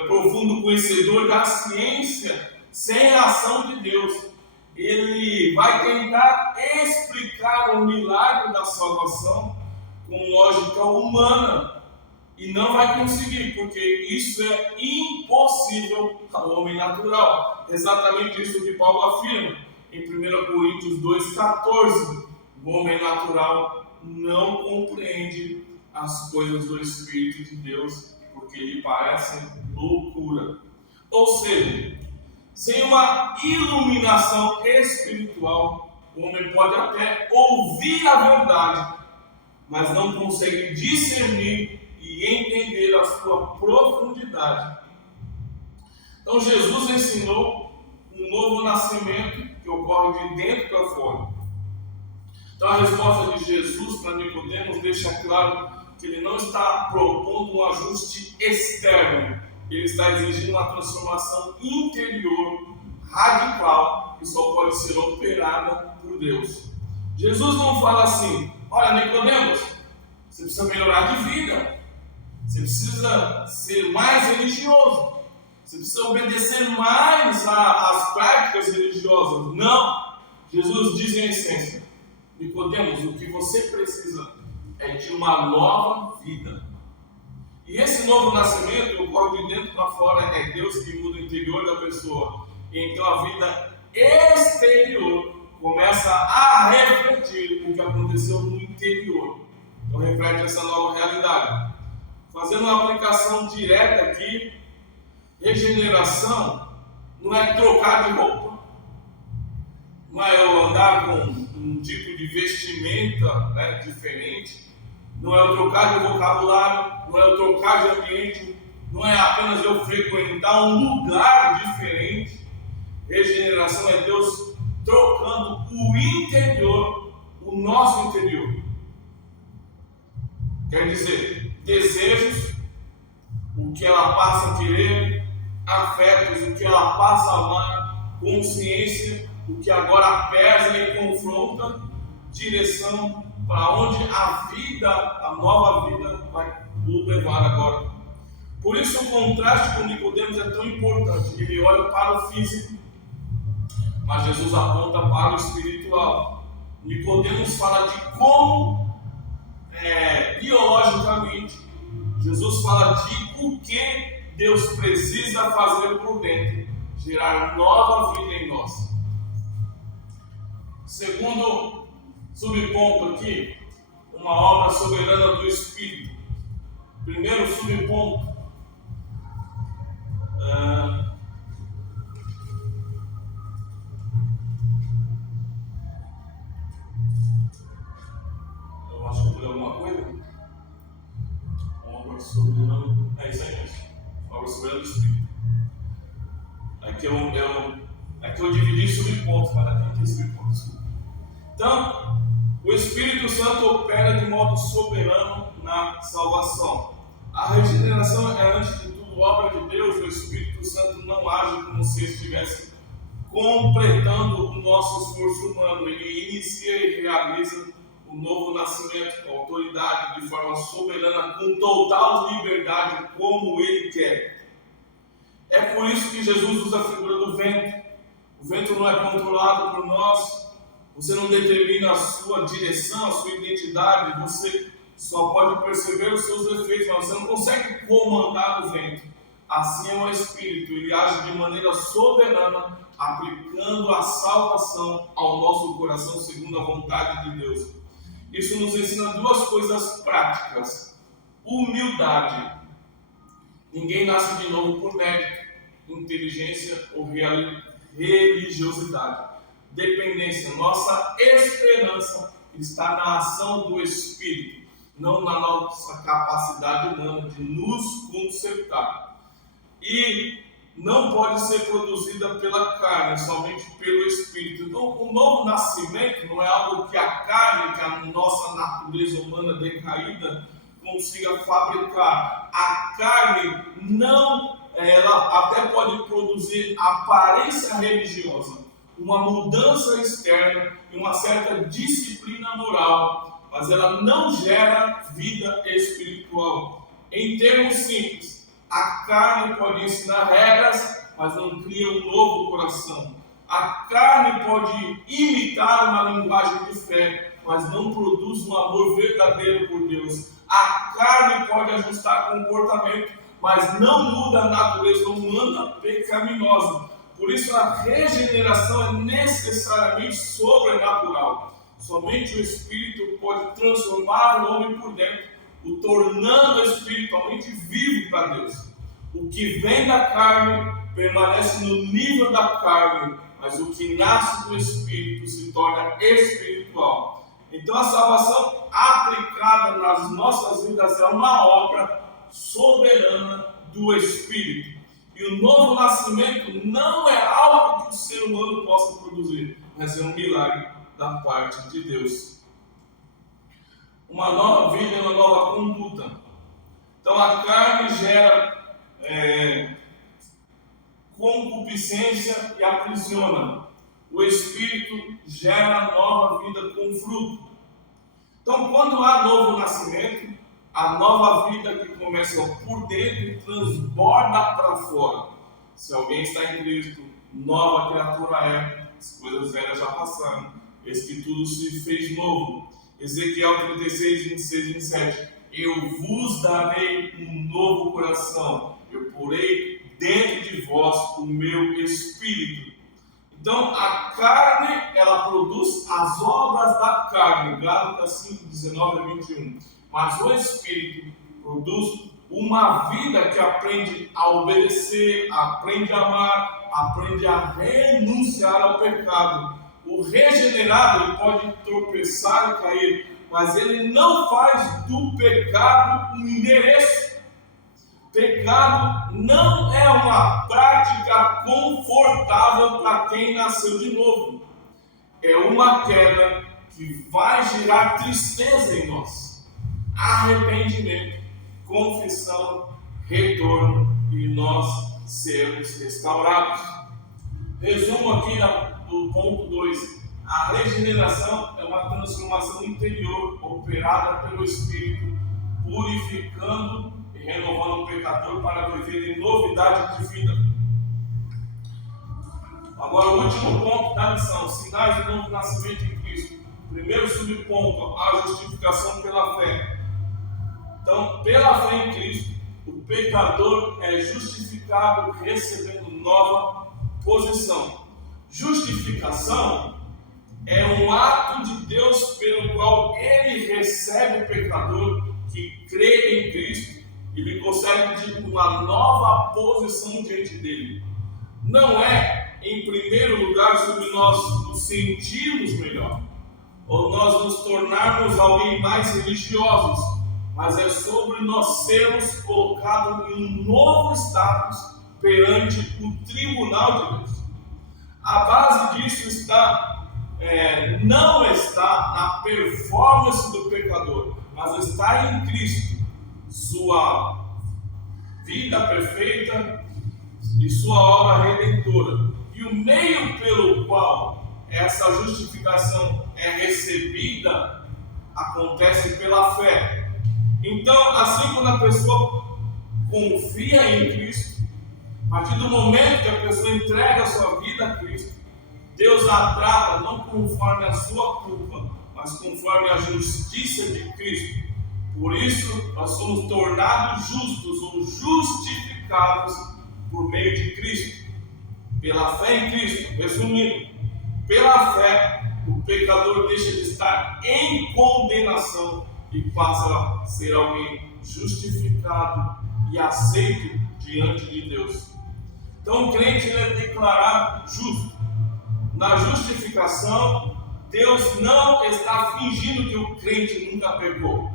profundo conhecedor da ciência, sem a ação de Deus, ele vai tentar explicar o milagre da salvação com lógica humana, e não vai conseguir, porque isso é impossível ao homem natural. Exatamente isso que Paulo afirma em 1 Coríntios 2,14. O homem natural não compreende as coisas do Espírito de Deus, porque lhe parecem loucura. Ou seja, sem uma iluminação espiritual, o homem pode até ouvir a verdade, mas não consegue discernir e entender a sua profundidade. Então Jesus ensinou um novo nascimento que ocorre de dentro para fora. Então a resposta de Jesus para Nicodemos deixa claro que ele não está propondo um ajuste externo, ele está exigindo uma transformação interior radical que só pode ser operada por Deus. Jesus não fala assim: olha, Nicodemos, você precisa melhorar de vida, você precisa ser mais religioso, Você precisa obedecer mais às práticas religiosas. Não! Jesus diz em essência: Nicodemos, o que você precisa é de uma nova vida. E esse novo nascimento ocorre de dentro para fora. É Deus que muda o interior da pessoa. E então a vida exterior começa a refletir o que aconteceu no interior. Então reflete essa nova realidade. Fazendo uma aplicação direta aqui, regeneração não é trocar de roupa, não é eu andar com um tipo de vestimenta, né, diferente, não é eu trocar de vocabulário, não é eu trocar de ambiente, não é apenas eu frequentar um lugar diferente. Regeneração é Deus trocando o interior, o nosso interior. Quer dizer, desejos, o que ela passa a querer, afetos, o que ela passa a amar, consciência, o que agora pesa e confronta, direção para onde a vida, a nova vida vai o levar agora. Por isso o contraste com Nicodemos é tão importante. Ele olha para o físico, mas Jesus aponta para o espiritual. Nicodemos fala de como biologicamente, Jesus fala de o que Deus precisa fazer por dentro, gerar nova vida em nós. Segundo subponto aqui, uma obra soberana do Espírito. Primeiro subponto, eu acho que eu pulei alguma coisa. Obra soberana, é isso aí mesmo. Obra soberana do Espírito. Aqui eu dividi em subpontos, mas aqui não tem subpontos. Então, o Espírito Santo opera de modo soberano na salvação. A regeneração é, antes de tudo, obra de Deus. O Espírito Santo não age como se estivesse completando o nosso esforço humano. Ele inicia e realiza o novo nascimento com autoridade, de forma soberana, com total liberdade, como Ele quer. É por isso que Jesus usa a figura do vento. O vento não é controlado por nós. Você não determina a sua direção, a sua identidade. Você só pode perceber os seus defeitos, mas você não consegue comandar o vento. Assim é o Espírito. Ele age de maneira soberana, aplicando a salvação ao nosso coração segundo a vontade de Deus. Isso nos ensina duas coisas práticas. Humildade. Ninguém nasce de novo por mérito, inteligência ou religiosidade. Dependência. Nossa esperança está na ação do Espírito, não na nossa capacidade humana de nos consertar. E não pode ser produzida pela carne, somente pelo Espírito. Então, o novo nascimento não é algo que a carne, que a nossa natureza humana decaída, consiga fabricar. A carne não, ela até pode produzir aparência religiosa, uma mudança externa e uma certa disciplina moral, mas ela não gera vida espiritual. Em termos simples, a carne pode ensinar regras, mas não cria um novo coração. A carne pode imitar uma linguagem de fé, mas não produz um amor verdadeiro por Deus. A carne pode ajustar comportamento, mas não muda a natureza humana pecaminosa. Por isso a regeneração é necessariamente sobrenatural. Somente o Espírito pode transformar o homem por dentro, o tornando espiritualmente vivo para Deus. O que vem da carne permanece no nível da carne, mas o que nasce do Espírito se torna espiritual. Então a salvação aplicada nas nossas vidas é uma obra soberana do Espírito. E o novo nascimento não é algo que o ser humano possa produzir, mas é um milagre da parte de Deus. Uma nova vida e uma nova conduta. Então a carne gera concupiscência e aprisiona. O Espírito gera nova vida com fruto. Então, quando há novo nascimento, a nova vida que começa por dentro transborda para fora. Se alguém está em Cristo, nova criatura é, as coisas velhas já passaram, eis que tudo se fez novo. Ezequiel 36, 26 e 27. Eu vos darei um novo coração, eu porei dentro de vós o meu espírito. Então a carne, ela produz as obras da carne, Gálatas 5, 19 a 21. Mas o espírito produz uma vida que aprende a obedecer, aprende a amar, aprende a renunciar ao pecado. O regenerado, ele pode tropeçar e cair, mas ele não faz do pecado um endereço. Pecado não é uma prática confortável para quem nasceu de novo. É uma queda que vai gerar tristeza em nós. Arrependimento, confissão, retorno e nós sermos restaurados. Resumo aqui do ponto 2. A regeneração é uma transformação interior operada pelo Espírito, purificando e renovando o pecador para viver em novidade de vida. Agora, o último ponto da missão: sinais do novo nascimento em Cristo. Primeiro subponto: a justificação pela fé. Então, pela fé em Cristo, o pecador é justificado recebendo nova posição. Justificação é um ato de Deus pelo qual Ele recebe o pecador que crê em Cristo e lhe concede uma nova posição diante dele. Não é, em primeiro lugar, sobre nós nos sentirmos melhor ou nós nos tornarmos alguém mais religiosos, mas é sobre nós sermos colocados em um novo status perante o tribunal de Deus. A base disso não está na performance do pecador, mas está em Cristo, sua vida perfeita e sua obra redentora. E o meio pelo qual essa justificação é recebida acontece pela fé. Então, assim quando a pessoa confia em Cristo, a partir do momento que a pessoa entrega a sua vida a Cristo, Deus a trata não conforme a sua culpa, mas conforme a justiça de Cristo. Por isso, nós somos tornados justos ou justificados por meio de Cristo, pela fé em Cristo. Resumindo, pela fé, o pecador deixa de estar em condenação e passa a ser alguém justificado e aceito diante de Deus. Então o crente é declarado justo. Na justificação, Deus não está fingindo que o crente nunca pecou.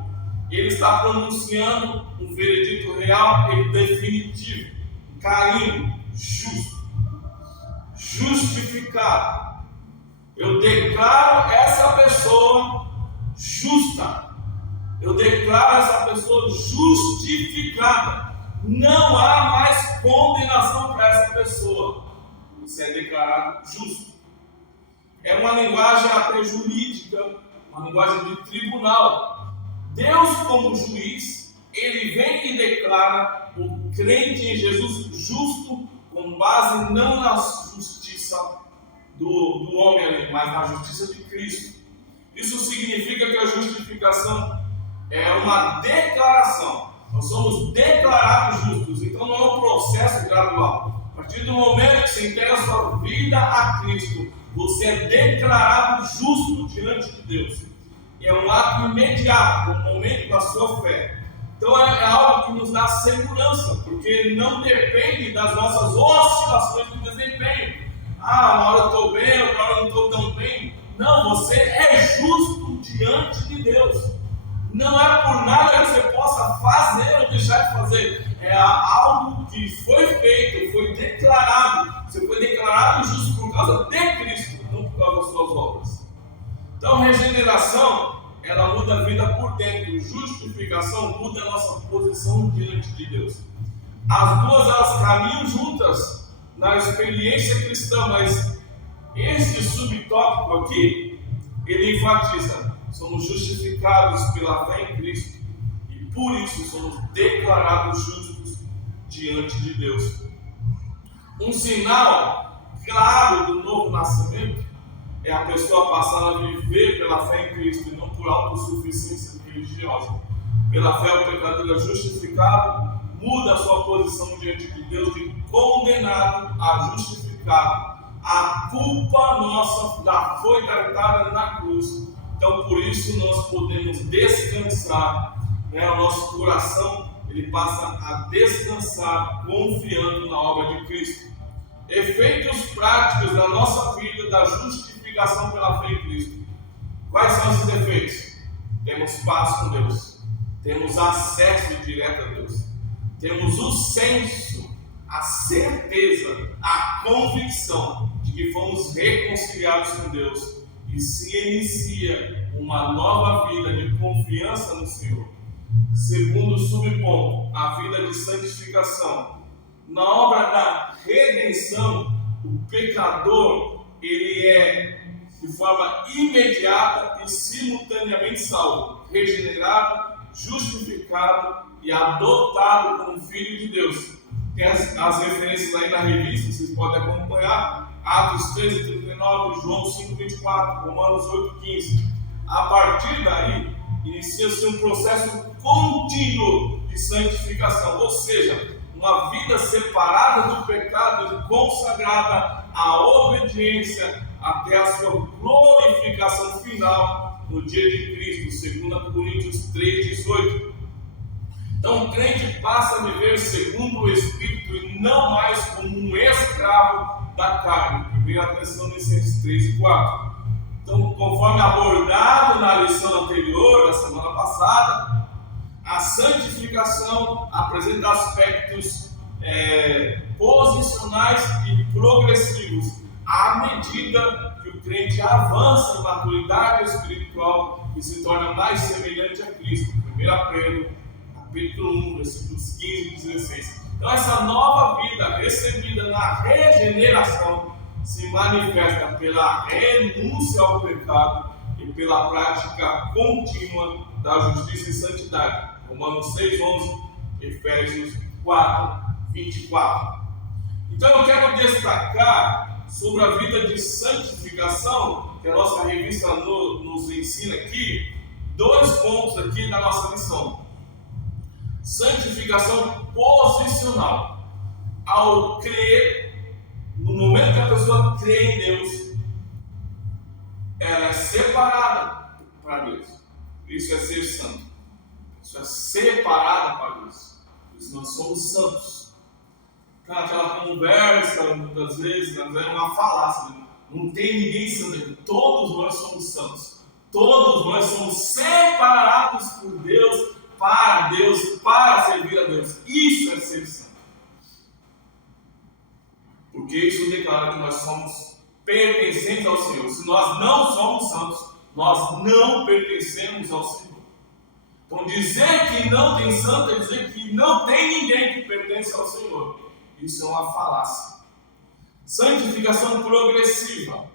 Ele está pronunciando um veredito real e definitivo. Caim, justo. Justificado. Eu declaro essa pessoa justa. Eu declaro essa pessoa justificada. Não há mais condenação para essa pessoa. Você é declarado justo. É uma linguagem até jurídica, uma linguagem de tribunal. Deus, como juiz, ele vem e declara o crente em Jesus justo, com base não na justiça do homem, mas na justiça de Cristo. Isso significa que a justificação é uma declaração. Nós somos declarados justos, então não é um processo gradual. A partir do momento que você entrega a sua vida a Cristo, você é declarado justo diante de Deus. É um ato imediato, no momento da sua fé. Então é algo que nos dá segurança, porque não depende das nossas oscilações de desempenho. Uma hora eu estou bem, outra hora eu não estou tão bem. Não, você é justo diante de Deus. Não é por nada que você possa fazer ou deixar de fazer. É algo que foi feito, foi declarado. Você foi declarado justo por causa de Cristo, não por causa das suas obras. Então, regeneração, ela muda a vida por dentro. Justificação muda a nossa posição diante de Deus. As duas, elas caminham juntas na experiência cristã, mas este subtópico aqui, ele enfatiza: somos justificados pela fé em Cristo e por isso somos declarados justos diante de Deus. Um sinal claro do novo nascimento é a pessoa passar a viver pela fé em Cristo e não por autossuficiência religiosa. Pela fé, o pecador é justificado, muda a sua posição diante de Deus de condenado a justificado. A culpa nossa já foi tratada na cruz. Então, por isso, nós podemos descansar, né? O nosso coração ele passa a descansar confiando na obra de Cristo. Efeitos práticos na nossa vida da justificação pela fé em Cristo. Quais são esses efeitos? Temos paz com Deus, temos acesso direto a Deus, temos o senso, a certeza, a convicção de que fomos reconciliados com Deus e se inicia uma nova vida de confiança no Senhor. Segundo subponto, a vida de santificação. Na obra da redenção, o pecador ele é de forma imediata e simultaneamente salvo, regenerado, justificado e adotado como filho de Deus. Tem as referências aí na revista, vocês podem acompanhar. Atos 13:39, João 5:24, Romanos 8:15. A partir daí, inicia-se um processo contínuo de santificação, ou seja, uma vida separada do pecado e consagrada à obediência até a sua glorificação final no dia de Cristo, 2 Coríntios 3:18. Então o crente passa a viver segundo o Espírito e não mais como um escravo da carne. 1 Tessalonicenses 3:4. Então, conforme abordado na lição anterior, da semana passada, a santificação apresenta aspectos posicionais e progressivos à medida que o crente avança em maturidade espiritual e se torna mais semelhante a Cristo. 1 Pedro, capítulo 1, versículos 15 e 16. Então, essa nova vida recebida na regeneração se manifesta pela renúncia ao pecado e pela prática contínua da justiça e santidade. Romanos 6:11, Efésios 4:24. Então eu quero destacar sobre a vida de santificação, que a nossa revista nos ensina aqui, 2 pontos aqui da nossa lição. Santificação posicional. Ao crer, no momento que a pessoa crê em Deus, ela é separada para Deus. Isso é ser santo. Isso é separada para Deus. Isso nós somos santos. Aquela conversa, muitas vezes, é uma falácia. Não tem ninguém santo. Todos nós somos santos. Todos nós somos separados por Deus, para servir a Deus. Isso é ser santo. Porque isso declara que nós somos pertencentes ao Senhor. Se nós não somos santos, nós não pertencemos ao Senhor. Então dizer que não tem santo é dizer que não tem ninguém que pertence ao Senhor. Isso é uma falácia. Santificação progressiva.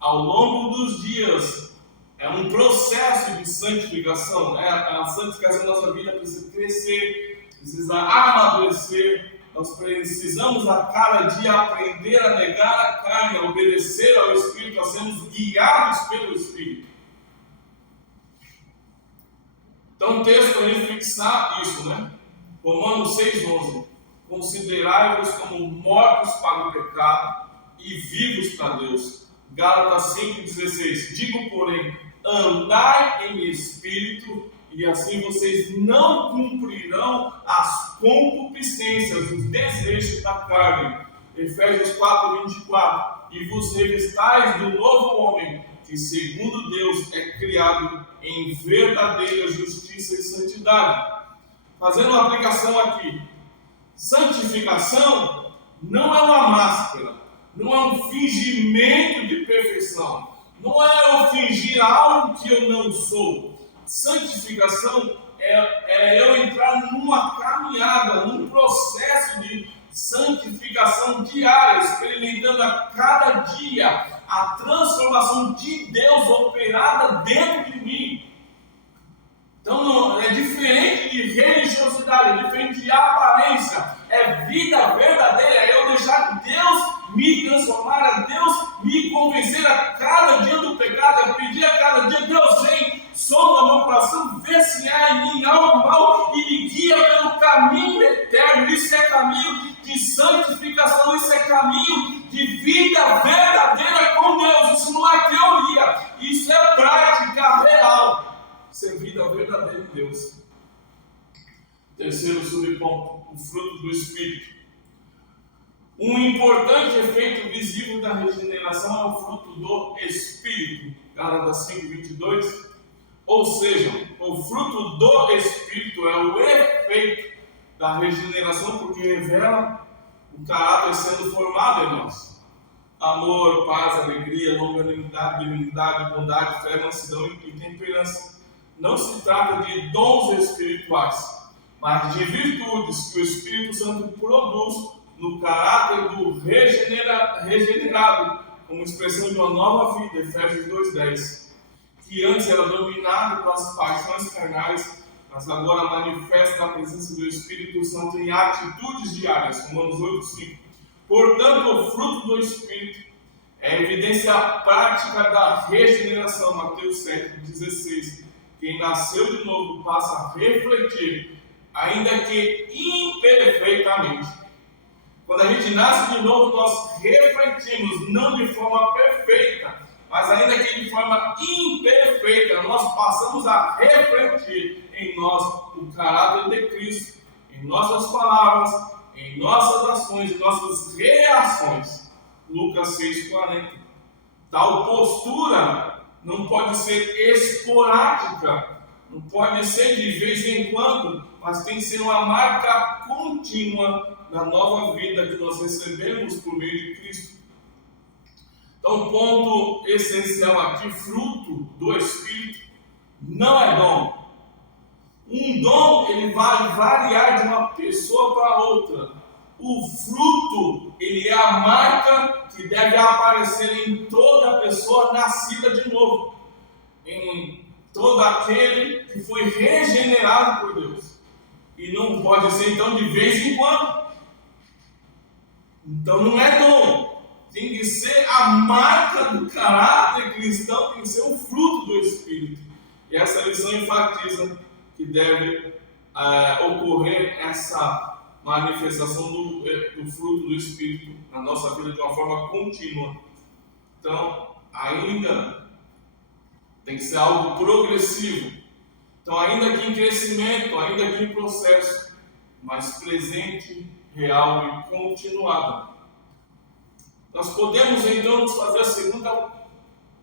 Ao longo dos dias, é um processo de santificação. A santificação da nossa vida precisa crescer, precisa amadurecer. Nós precisamos a cada dia aprender a negar a carne, a obedecer ao Espírito, a sermos guiados pelo Espírito. Então o texto aí fixar isso, né? Romanos 6:11. Considerai-vos como mortos para o pecado e vivos para Deus. Gálatas 5:16. Digo, porém, andai em espírito, e assim vocês não cumprirão as concupiscências, os desejos da carne. Efésios 4:24. E vos revistais do novo homem, que segundo Deus é criado em verdadeira justiça e santidade. Fazendo uma aplicação aqui. Santificação não é uma máscara, não é um fingimento de perfeição, não é eu fingir algo que eu não sou. Santificação é eu entrar numa caminhada, num processo de santificação diária, experimentando a cada dia a transformação de Deus operada dentro de mim. Então é diferente de religiosidade, é diferente de aparência, é vida verdadeira, é eu deixar Deus me transformar, é Deus me convencer a cada dia do pecado, é pedir a cada dia: Deus, vem, sonda meu coração, vê se há em mim algo mal e me guia pelo caminho eterno. Isso é caminho de santificação, isso é caminho de vida verdadeira com Deus. Isso não é teoria, isso é prática real. Isso é vida verdadeira em Deus. Terceiro subponto, o fruto do Espírito. Um importante efeito visível da regeneração é o fruto do Espírito. Gálatas 5:22. Ou seja, o fruto do Espírito é o efeito da regeneração, porque revela o caráter sendo formado em nós. Amor, paz, alegria, longanimidade, benignidade, bondade, fé, mansidão e temperança. Não se trata de dons espirituais, mas de virtudes que o Espírito Santo produz no caráter do regenerado, como expressão de uma nova vida, Efésios 2:10, que antes era dominado pelas paixões carnais, mas agora manifesta a presença do Espírito Santo em atitudes diárias, Romanos 8:5. Portanto, o fruto do Espírito é a evidência prática da regeneração, Mateus 7:16. Quem nasceu de novo passa a refletir, ainda que imperfeitamente. Quando a gente nasce de novo, nós refletimos, não de forma perfeita, mas ainda que de forma imperfeita, nós passamos a refletir em nós o caráter de Cristo, em nossas palavras, em nossas ações, em nossas reações. Lucas 6:40. Tal postura não pode ser esporádica, não pode ser de vez em quando, mas tem que ser uma marca contínua da nova vida que nós recebemos por meio de Cristo. Então, o ponto essencial aqui: fruto do Espírito não é dom. Um dom, ele vai variar de uma pessoa para outra. O fruto, ele é a marca que deve aparecer em toda pessoa nascida de novo, em todo aquele que foi regenerado por Deus. E não pode ser, então, de vez em quando. Então, não é dom. Tem que ser a marca do caráter cristão, tem que ser o fruto do Espírito. E essa lição enfatiza que deve ocorrer essa manifestação do fruto do Espírito na nossa vida de uma forma contínua. Então, ainda tem que ser algo progressivo. Então, ainda que em crescimento, ainda que em processo, mas presente, real e continuado. Nós podemos então nos fazer a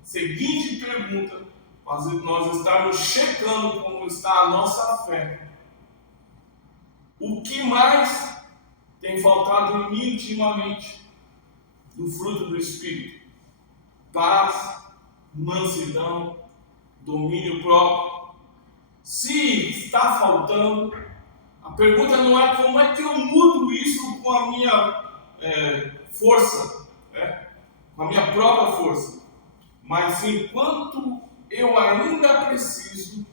seguinte pergunta, nós estarmos checando como está a nossa fé. O que mais tem faltado em mim ultimamente do fruto do Espírito? Paz, mansidão, domínio próprio. Se está faltando, a pergunta não é como é que eu mudo isso com a minha força, com a minha própria força, mas sim quanto eu ainda preciso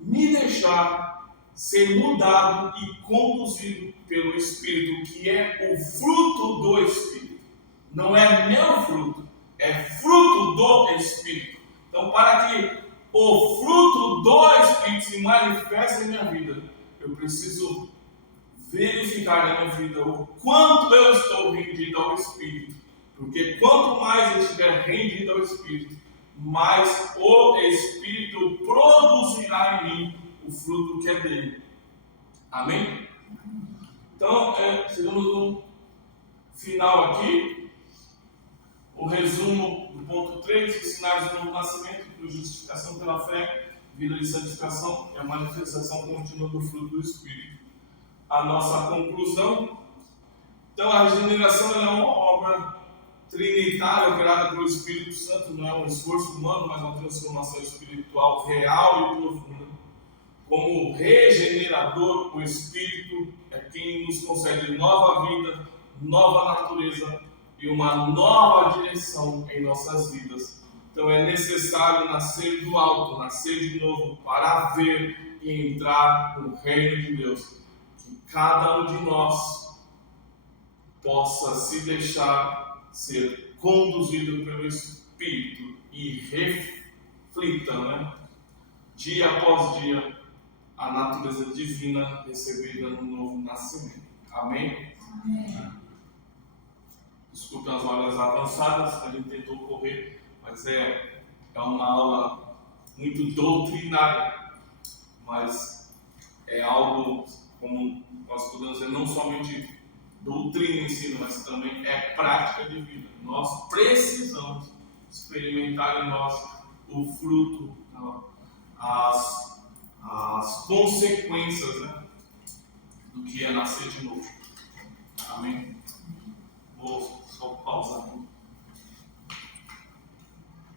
me deixar ser mudado e conduzido pelo Espírito, que é o fruto do Espírito. Não é meu fruto, é fruto do Espírito. Então, para que o fruto do Espírito se manifeste em minha vida, eu preciso verificar na minha vida o quanto eu estou rendido ao Espírito. Porque quanto mais eu estiver rendido ao Espírito, mais o Espírito produzirá em mim o fruto que é dele. Amém? Então, chegamos no final aqui. O resumo do ponto 3, os sinais do novo nascimento, justificação pela fé, vida de santificação e a manifestação contínua do fruto do Espírito. A nossa conclusão. Então, a regeneração é uma obra trinitária operada pelo Espírito Santo, não é um esforço humano, mas uma transformação espiritual real e profunda. Como regenerador, o Espírito é quem nos concede nova vida, nova natureza e uma nova direção em nossas vidas. Então é necessário nascer do alto, nascer de novo para ver e entrar no reino de Deus. Que cada um de nós possa se deixar ser conduzido pelo Espírito e reflita, né, dia após dia, a natureza divina recebida no novo nascimento. Amém? Amém. Desculpe as horas avançadas, a gente tentou correr, mas é uma aula muito doutrinária, mas é algo, como nós podemos dizer, não somente doutrina em si, mas também é prática de vida. Nós precisamos experimentar em nós o fruto, as consequências, né, do que é nascer de novo. Amém? Vou só pausar aqui.